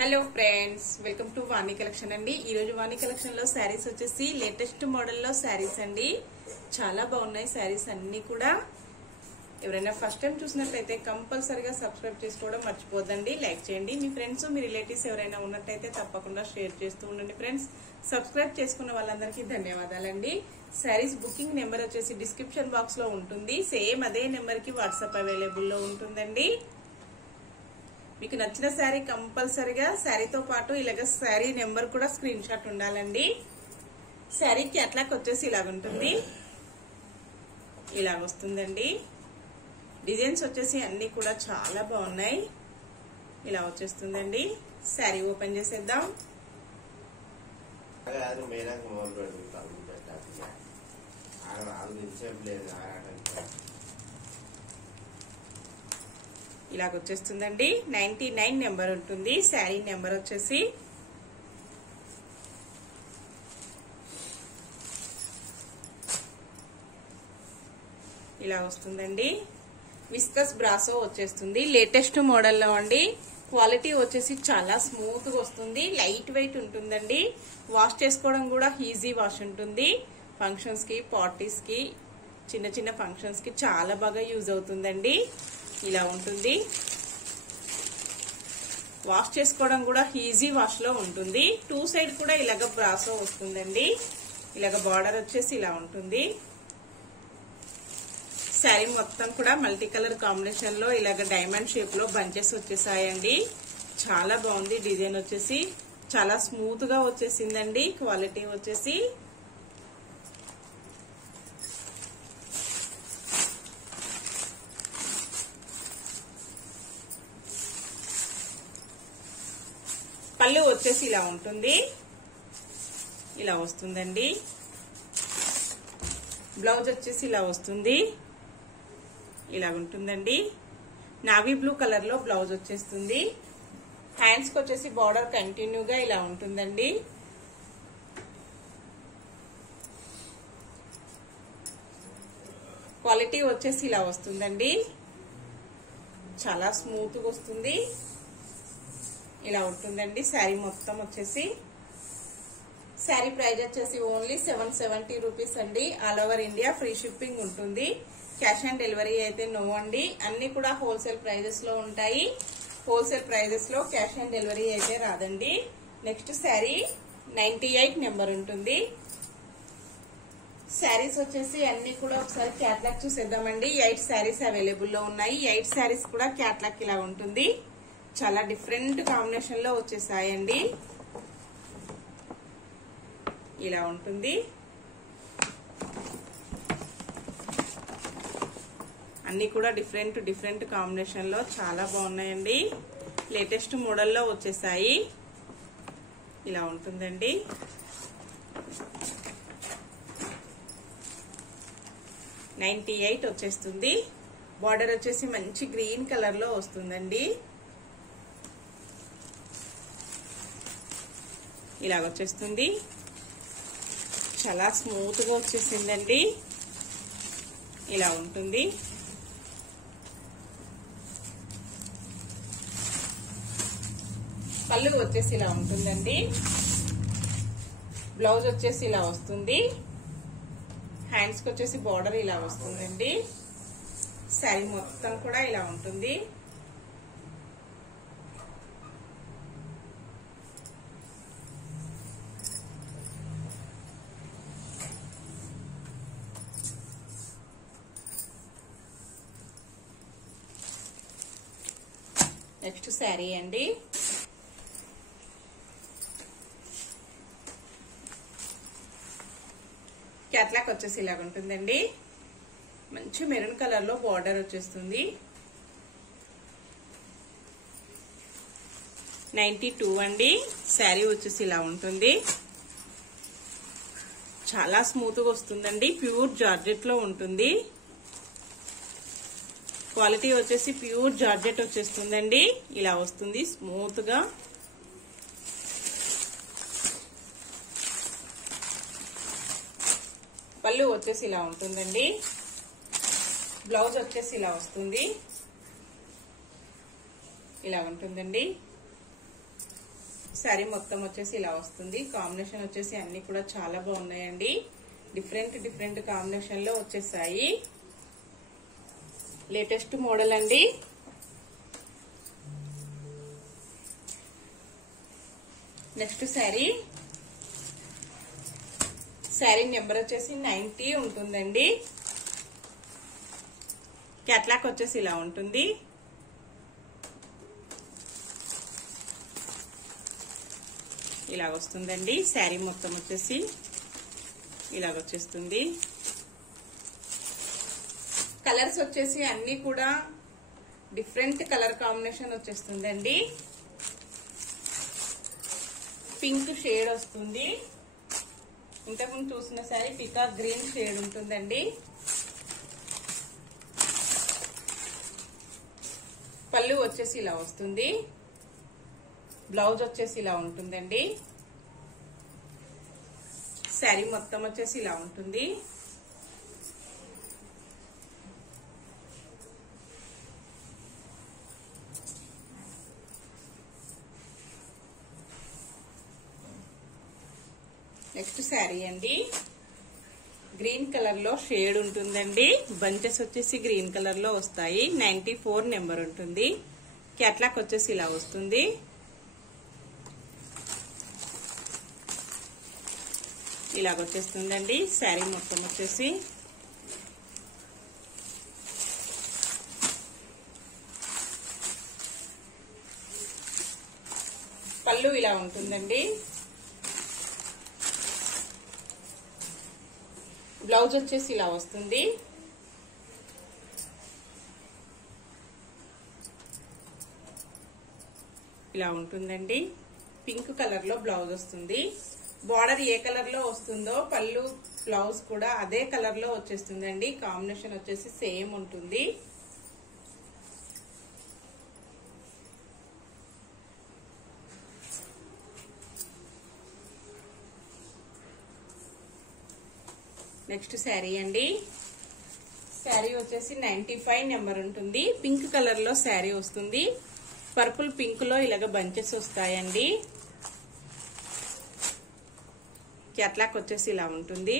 Hello friends, welcome to Vani collection అండి. ఈ రోజు వాణి కలెక్షన్ లో శారీస్ వచ్చేసి లేటెస్ట్ మోడల్ లో శారీస్ అండి. చాలా బాగున్నాయి శారీస్ అన్ని కూడా. ఎవరైనా ఫస్ట్ టైం చూసినట్లయితే కంపల్సరీగా సబ్స్క్రైబ్ చేసుకోవడం మర్చిపోద్దండి. లైక్ చేయండి. మీ ఫ్రెండ్స్ మీ రిలేటివ్స్ ఎవరైనా ఉన్నట్టయితే తప్పకుండా షేర్ చేస్తూ ఉండండి ఫ్రెండ్స్. సబ్స్క్రైబ్ చేసుకున్న వాళ్ళందరికీ ధన్యవాదాలండి. శారీస్ బుకింగ్ నెంబర్ వచ్చేసి డిస్క్రిప్షన్ బాక్స్ లో ఉంటుంది. సేమ్ అదే నెంబర్ కి వాట్సాప్ అవైలబుల్ లో ఉంటుందండి. మీకు నచ్చిన శారీ కంపల్సరీగా శారీతో పాటు ఇలాగ శారీ నెంబర్ కూడా స్క్రీన్ షాట్ ఉండాలండి. శారీకి అట్లాక్ వచ్చేసి ఇలాగుంటుంది, ఇలాగ వస్తుందండి. డిజైన్స్ వచ్చేసి అన్ని కూడా చాలా బాగున్నాయి. ఇలా వచ్చేస్తుందండి. శారీ ఓపెన్ చేసేద్దాం. ఇలాగ వచ్చేస్తుందండి. 99 నెంబర్ ఉంటుంది. శారీ నెంబర్ వచ్చేసి ఇలా వస్తుందండి. విస్కస్ బ్రాసో వచ్చేస్తుంది. లేటెస్ట్ మోడల్లో అండి. క్వాలిటీ వచ్చేసి చాలా స్మూత్ గా వస్తుంది. లైట్ వెయిట్ ఉంటుందండి. వాష్ చేసుకోవడం కూడా ఈజీ వాష్ ఉంటుంది. ఫంక్షన్స్ కి, పార్టీస్ కి, చిన్న చిన్న ఫంక్షన్స్ కి చాలా బాగా యూజ్ అవుతుందండి. ఇలా ఉంటుంది. వాష్ చేసుకోవడం కూడా ఈజీ వాష్ లో ఉంటుంది. టూ సైడ్ కూడా ఇలాగ బ్రాసో వస్తుందండి. ఇలాగ బార్డర్ వచ్చేసి ఇలా ఉంటుంది. శారీ మొత్తం కూడా మల్టీ కలర్ కాంబినేషన్ లో ఇలాగ డైమండ్ షేప్ లో బంచెస్ వచ్చేసాయండి. చాలా బాగుంది. డిజైన్ వచ్చేసి చాలా స్మూత్ గా వచ్చేసిందండి. క్వాలిటీ వచ్చేసి పళ్ళు వచ్చేసి ఇలా ఉంటుంది. ఇలా వస్తుందండి. బ్లౌజ్ వచ్చేసి ఇలా వస్తుంది. ఇలా ఉంటుందండి. నావీ బ్లూ కలర్ లో బ్లౌజ్ వచ్చేస్తుంది. హ్యాండ్స్ కి వచ్చేసి బార్డర్ కంటిన్యూగా ఇలా ఉంటుందండి. క్వాలిటీ వచ్చేసి ఇలా వస్తుందండి. చాలా స్మూత్ గా వస్తుంది. ఇలా ఉంటుందండి. శారీ మొత్తం వచ్చేసి శారీ ప్రైస్ వచ్చేసి ఓన్లీ 770 రూపీస్ అండి. All over India free shipping ఉంటుంది. క్యాష్ ఆన్ డెలివరీ అయితే నో అండి. అన్ని కూడా హోల్సేల్ ప్రైజెస్ లో ఉంటాయి. హోల్సేల్ ప్రైజెస్ లో క్యాష్ ఆన్ డెలివరీ అయితే రాదండి. నెక్స్ట్ శారీ 98 నెంబర్ ఉంటుంది. శారీస్ వచ్చేసి అన్ని కూడా ఒకసారి క్యాట్లాగ్ చూసేద్దామండి. 8 శారీస్ అవైలబుల్ లో ఉన్నాయి. 8 శారీస్ కూడా క్యాట్లాగ్ ఇలా ఉంటుంది. చాలా డిఫరెంట్ కాంబినేషన్ లో వచ్చేసాయండి. ఇలా ఉంటుంది. అన్ని కూడా డిఫరెంట్ కాంబినేషన్ లో చాలా బాగున్నాయండి. లేటెస్ట్ మోడల్లో వచ్చేసాయి. ఇలా ఉంటుందండి. $98 వచ్చేస్తుంది. బార్డర్ వచ్చేసి మంచి గ్రీన్ కలర్ లో వస్తుందండి. ఇలా వచ్చేస్తుంది. చాలా స్మూత్ గా వచ్చేసిందండి. ఇలా ఉంటుంది. పళ్ళు వచ్చేసి ఇలా ఉంటుందండి. బ్లౌజ్ వచ్చేసి ఇలా వస్తుంది. హ్యాండ్స్ కి వచ్చేసి బార్డర్ ఇలా వస్తుందండి. శారీ మొత్తం కూడా ఇలా ఉంటుంది. నెక్స్ట్ శారీ అండి. క్యాట్లాగ్ వచ్చేసి ఇలాగ ఉంటుందండి. మంచి మెరూన్ కలర్ లో బార్డర్ వచ్చేస్తుంది. 92 అండి. శారీ వచ్చేసి ఇలా ఉంటుంది. చాలా స్మూత్ గా వస్తుందండి. ప్యూర్ జార్జెట్ లో ఉంటుంది. క్వాలిటీ వచ్చేసి ప్యూర్ జార్జెట్ వచ్చేస్తుందండి. ఇలా వస్తుంది స్మూత్ గా. పళ్ళు వచ్చేసి ఇలా ఉంటుందండి. బ్లౌజ్ వచ్చేసి ఇలా వస్తుంది. ఇలా ఉంటుందండి. శారీ మొత్తం వచ్చేసి ఇలా వస్తుంది. కాంబినేషన్ వచ్చేసి అన్ని కూడా చాలా బాగున్నాయండి. డిఫరెంట్ డిఫరెంట్ కాంబినేషన్ లో వచ్చేసాయి. లేటెస్ట్ మోడల్ అండి. నెక్స్ట్ శారీ నెంబర్ వచ్చేసి 90 ఉంటుందండి. క్యాట్లాగ్ వచ్చేసి ఇలా ఉంటుంది. ఇలాగ వస్తుందండి. శారీ మొత్తం వచ్చేసి ఇలాగ వచ్చేస్తుంది. కలర్స్ వచ్చేసి అన్ని కూడా డిఫరెంట్ కలర్ కాంబినేషన్ వచ్చేస్తుందండి. పింక్ షేడ్ వస్తుంది. ఇంతకుముందు చూసిన శారీ పికాక్ గ్రీన్ షేడ్ ఉంటుందండి. పళ్ళు వచ్చేసి ఇలా వస్తుంది. బ్లౌజ్ వచ్చేసి ఇలా ఉంటుందండి. శారీ మొత్తం వచ్చేసి ఇలా ఉంటుంది. నెక్స్ట్ శారీ అండి. గ్రీన్ కలర్ లో షేడ్ ఉంటుందండి. బంచెస్ వచ్చేసి గ్రీన్ కలర్ లో వస్తాయి. 94 నెంబర్ ఉంటుంది. క్యాట్లాగ్ వచ్చేసి ఇలా వస్తుంది. ఇలాగ వచ్చేస్తుందండి. శారీ మొత్తం వచ్చేసి పళ్ళు ఇలా ఉంటుందండి. బ్లౌజ్ వచ్చేసి ఇలా వస్తుంది. ఇలా ఉంటుందండి. పింక్ కలర్ లో బ్లౌజ్ వస్తుంది. బార్డర్ ఏ కలర్ లో వస్తుందో పళ్ళు బ్లౌజ్ కూడా అదే కలర్ లో వచ్చేస్తుందండి. కాంబినేషన్ వచ్చేసి సేమ్ ఉంటుంది. నెక్స్ట్ శారీ అండి. శారీ వచ్చేసి 95 నెంబర్ ఉంటుంది. పింక్ కలర్ లో శారీ వస్తుంది. పర్పుల్ పింక్ లో ఇలాగ బంచెస్ వస్తాయండి. క్యాట్లాగ్ వచ్చేసి ఇలా ఉంటుంది.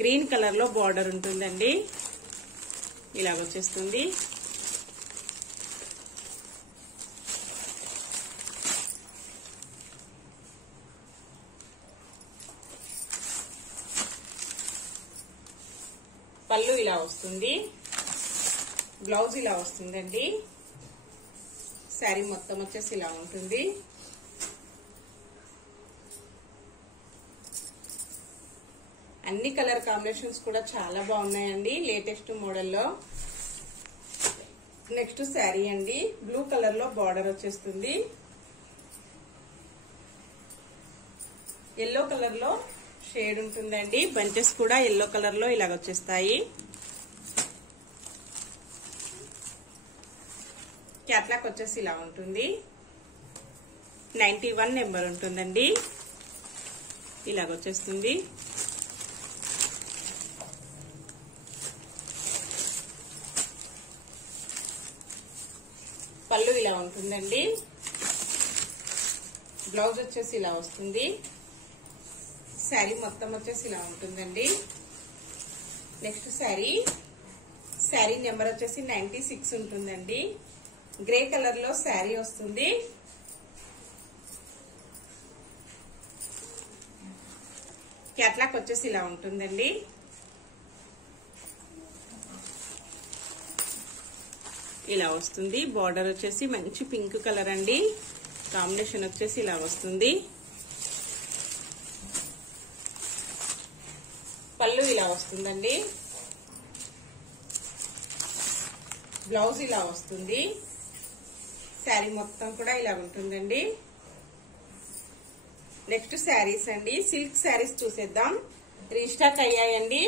గ్రీన్ కలర్ లో బార్డర్ ఉంటుందండి. ఇలాగ వచ్చేస్తుంది. పళ్ళు ఇలా వస్తుంది. బ్లౌజ్ ఇలా వస్తుందండి. శారీ మొత్తం వచ్చేసి ఇలా ఉంటుంది. అన్ని కలర్ కాంబినేషన్స్ కూడా చాలా బాగున్నాయండి. లేటెస్ట్ మోడల్లో. నెక్స్ట్ శారీ అండి. బ్లూ కలర్ లో బార్డర్ వచ్చేస్తుంది. ఎల్లో కలర్ లో షేడ్ ఉంటుందండి. బంచెస్ కూడా ఎల్లో కలర్ లో ఇలాగ వచ్చేస్తాయి. క్యాట్లాగ్ వచ్చేసి ఇలా ఉంటుంది. 91 నెంబర్ ఉంటుందండి. ఇలాగ వచ్చేస్తుంది. పళ్ళు ఇలా ఉంటుందండి. బ్లౌజ్ వచ్చేసి ఇలా వస్తుంది. శారీ మొత్తం వచ్చేసి ఇలా ఉంటుందండి. నెక్స్ట్ శారీ నెంబర్ వచ్చేసి 96 ఉంటుందండి. గ్రే కలర్ లో శారీ వస్తుంది. క్యాట్లాగ్ వచ్చేసి ఇలా ఉంటుందండి. ఇలా వస్తుంది. బార్డర్ వచ్చేసి మంచి పింక్ కలర్ అండి. కాంబినేషన్ వచ్చేసి ఇలా వస్తుంది. పళ్ళు ఇలా వస్తుందండి. బ్లౌజ్ ఇలా వస్తుంది. శారీ మొత్తం కూడా ఇలా ఉంటుందండి. నెక్స్ట్ శారీస్ అండి. సిల్క్ శారీస్ చూసేద్దాం. రీస్టాక్ అయ్యాయండి.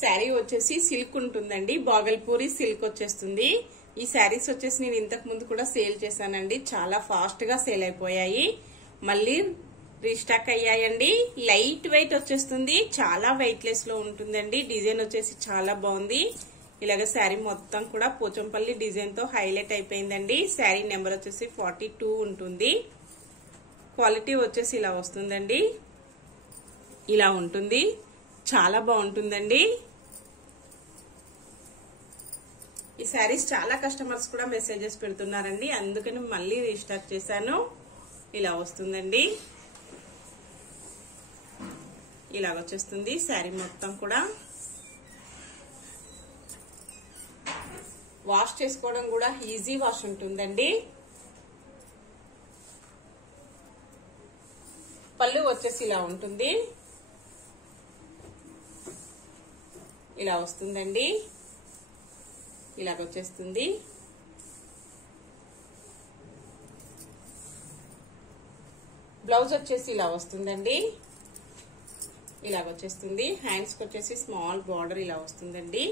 శారీ వచ్చేసి సిల్క్ ఉంటుందండి, బాగల్పూరి సిల్క్ వచ్చేస్తుంది. ఈ శారీస్ వచ్చేసి నేను ఇంతకు ముందు కూడా సేల్ చేశానండి, చాలా ఫాస్ట్ గా సేల్ అయిపోయాయి, మళ్ళీ రీస్టాక్ అయ్యాయండి. లైట్ వెయిట్ వచ్చేస్తుంది, చాలా వెయిట్ లెస్ లో ఉంటుందండి. డిజైన్ వచ్చేసి చాలా బాగుంది. ఇలాగ శారీ మొత్తం కూడా పోచంపల్లి డిజైన్ తో హైలైట్ అయిపోయిందండి. శారీ నెంబర్ వచ్చేసి 42 ఉంటుంది. క్వాలిటీ వచ్చేసి ఇలా వస్తుందండి, ఇలా ఉంటుంది, చాలా బాగుంటుందండి. ఈ శారీస్ చాలా కస్టమర్స్ కూడా మెసేజెస్ పెడుతున్నారండి, అందుకని మళ్ళీ రీస్టాక్ చేశాను. ఇలా వస్తుందండి, ఇలాగ వచ్చేస్తుంది శారీ మొత్తం కూడా. వాష్ చేసుకోవడం కూడా ఈజీ వాష్ ఉంటుందండి. పళ్ళు వచ్చేసి ఇలా ఉంటుంది, ఇలా వస్తుందండి, ఇలాగ వచ్చేస్తుంది. బ్లౌజ్ వచ్చేసి ఇలా వస్తుందండి, ఇలాగ వచ్చేస్తుంది. హ్యాండ్స్ కి వచ్చేసి స్మాల్ బార్డర్ ఇలా వస్తుందండి.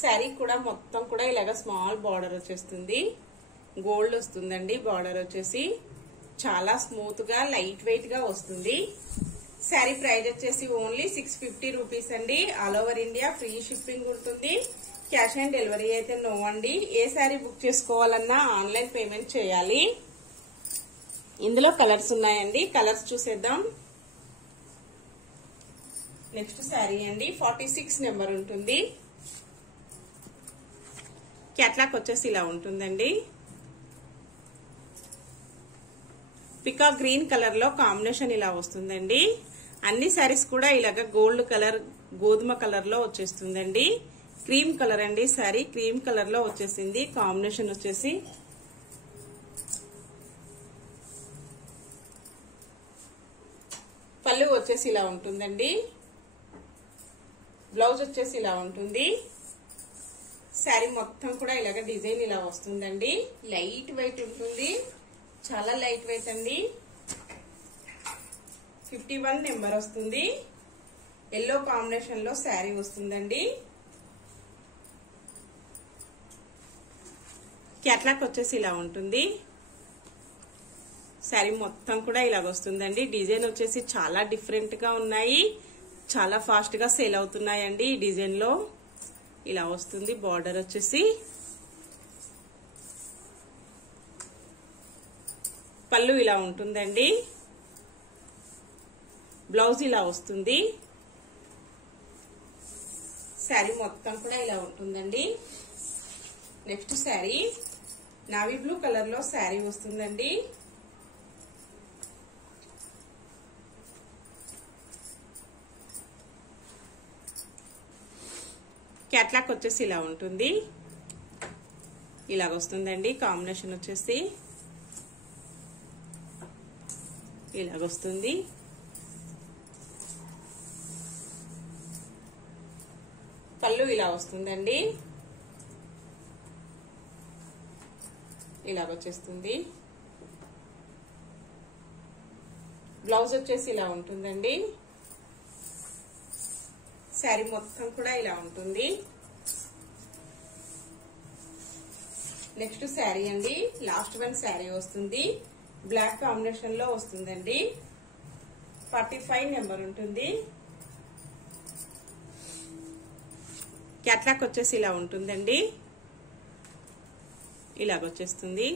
శారీ కూడా మొత్తం కూడా ఇలాగ స్మాల్ బార్డర్ వచ్చేస్తుంది, గోల్డ్ వస్తుందండి. బార్డర్ వచ్చేసి చాలా స్మూత్ గా లైట్ వెయిట్ గా వస్తుంది. శారీ ప్రైస్ వచ్చేసి ఓన్లీ 650 రూపీస్ అండి. All over India free shipping ఉంటుంది. క్యాష్ ఆన్ డెలివరీ అయితే నో అండి. ఏ శారీ బుక్ చేసుకోవాలన్నా ఆన్లైన్ పేమెంట్ చేయాలి. ఇందులో కలర్స్ ఉన్నాయండి, కలర్స్ చూసేద్దాం. నెక్స్ట్ శారీ అండి 46 నెంబర్ ఉంటుంది. క్యాట్లాక్ వచ్చేసి ఇలా ఉంటుందండి. పికా గ్రీన్ కలర్ లో కాంబినేషన్ ఇలా వస్తుందండి. అన్ని శారీస్ కూడా ఇలాగ గోల్డ్ కలర్, గోధుమ కలర్ లో వచ్చేస్తుందండి. క్రీమ్ కలర్ అండి, శారీ క్రీమ్ కలర్ లో వచ్చేసింది. కాంబినేషన్ వచ్చేసి పళ్ళు వచ్చేసి ఇలా ఉంటుందండి. బ్లౌజ్ వచ్చేసి ఇలా ఉంటుంది. శారీ మొత్తం కూడా ఇలాగ డిజైన్ ఇలా వస్తుందండి. లైట్ వెయిట్ ఉంటుంది, చాలా లైట్ వెయిట్ అండి. 51 నెంబర్ వస్తుంది. ఎల్లో కాంబినేషన్ లో శారీ వస్తుందండి. క్యాట్లాక్ వచ్చేసి ఇలా ఉంటుంది. శారీ మొత్తం కూడా ఇలాగ వస్తుందండి. డిజైన్ వచ్చేసి చాలా డిఫరెంట్ గా ఉన్నాయి, చాలా ఫాస్ట్ గా సేల్ అవుతున్నాయండి. ఈ డిజైన్ లో ఇలా వస్తుంది. బార్డర్ వచ్చేసి పళ్ళు ఇలా ఉంటుందండి. బ్లౌజ్ ఇలా వస్తుంది. శారీ మొత్తం కూడా ఇలా ఉంటుందండి. Next sari navy blue colour లో శారీ వస్తుందండి. క్యాట్లాక్ వచ్చేసి ఇలా ఉంటుంది, ఇలాగ వస్తుందండి. కాంబినేషన్ వచ్చేసి ఇలాగ వస్తుంది. పళ్ళు ఇలా వస్తుందండి, ఇలాగ వచ్చేస్తుంది. బ్లౌజ్ వచ్చేసి ఇలా ఉంటుందండి. శారీ మొత్తం కూడా ఇలా ఉంటుంది. నెక్స్ట్ శారీ అండి, లాస్ట్ వన్ శారీ వస్తుంది. బ్లాక్ కాంబినేషన్ లో వస్తుందండి. 45 నెంబర్ ఉంటుంది. క్యాట్లాక్ వచ్చేసి ఇలా ఉంటుందండి, ఇలాగొచ్చేస్తుంది,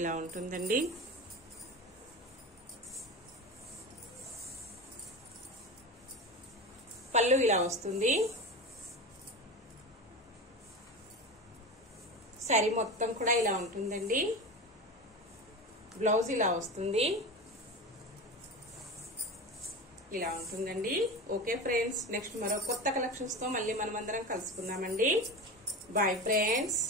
ఇలా ఉంటుందండి. పళ్ళు ఇలా వస్తుంది. శారీ మొత్తం కూడా ఇలా ఉంటుందండి. బ్లౌజ్ ఇలా వస్తుంది, ఇలా ఉంటుందండి. ఓకే ఫ్రెండ్స్, నెక్స్ట్ మరో కొత్త కలెక్షన్స్ తో మళ్ళీ మనమందరం కలుసుకుందామండి. Bye friends.